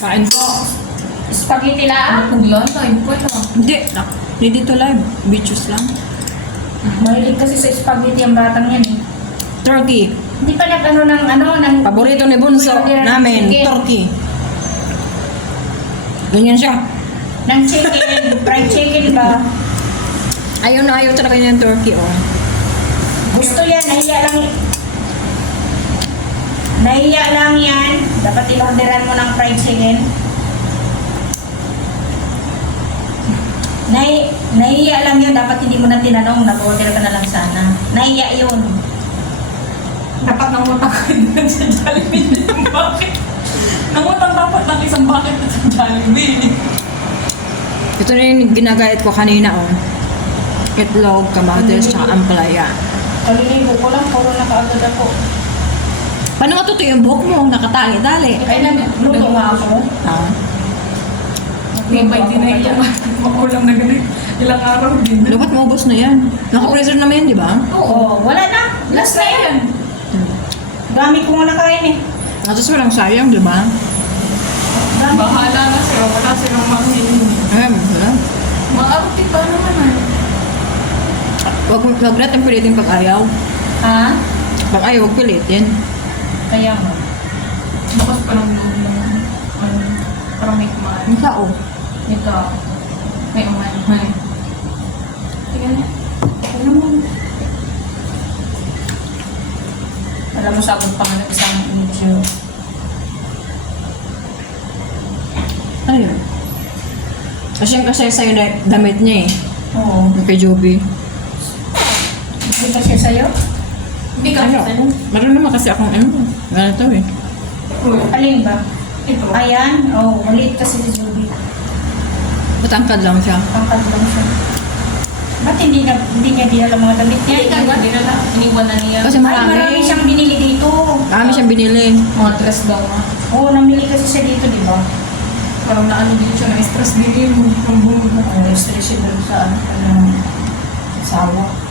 Kain po. Spaghetti lang. Naglan, time po ito. Hindi. Hindi dito live. Beaches lang. Mahilig kasi sa spaghetti ang batang yan eh. Turkey. Hindi pa nag ano ng ano ng Paborito ni Bunso namin. Turkey. Ganyan siya. Ng chicken, fried chicken ba? Ayaw na ayaw talaga niya ng turkey, oh. Gusto yan, nahiya lang. Nahiya lang yan. Dapat ilorderan mo ng fried chicken. Nahi, nahiya lang yun. Dapat hindi mo na tinanong. Nag-order ka na lang sana. Nahiya yun. Dapat nangutang ka din sa Jollibee. Bakit? Nangutang dapat ng isang bucket sa Jollibee. Ito na yung ginagayat ko kanina, oh. Itlog, kamatis, tsaka ampalaya. Kaliligo ko lang. Puro nakaagad ako. Paano matuto yung buhok mo? Nakatali-tali. Ay, nagluto nga ako. Ah. May by dinay yung makulang na ganun. Ilang araw din. Dapat maubos na yan. Naka-freezer naman yan, di ba? Oo, wala na. Last na yan. Gamit ko nga nakain eh. Tapos walang sayang, di ba? Bahala na sila. Wala silang manghihingi. Ay, wala. Maaruti pa naman ah. Wag, wag natin pilitin pag ayaw. Ha? Pag ayaw, wag pilitin. Kaya mo. Bukas pa ng loob ng ano, parang may kumain. Ang sao. Ito. May uman. May. Tingnan niya. Ano mo? Alam mo, sabon pa nga ng isang video. Ano yun? Kasi yung kasi sa'yo na damit niya eh. Oo. Kay Joby. Hindi ka siya sa'yo? Hindi ka ano, ano? Meron naman kasi akong ano, ano to eh. Alin ba? Ito. Ayan, oh, maliit kasi si Juby. Ba't lang siya? Pangkat lang siya. Ba't hindi, na, hindi niya dinala mga damit niya? Hindi ka ba? Dinala. Iniwan na niya. Kasi Ay, marami. marami siyang binili dito. Marami siyang binili. Mga dress daw. ah. Oo, namili kasi siya dito, di ba? Parang naano din siya, na-stress din yun. Nung bumili na. Ang stress siya doon sa ano, sa awa.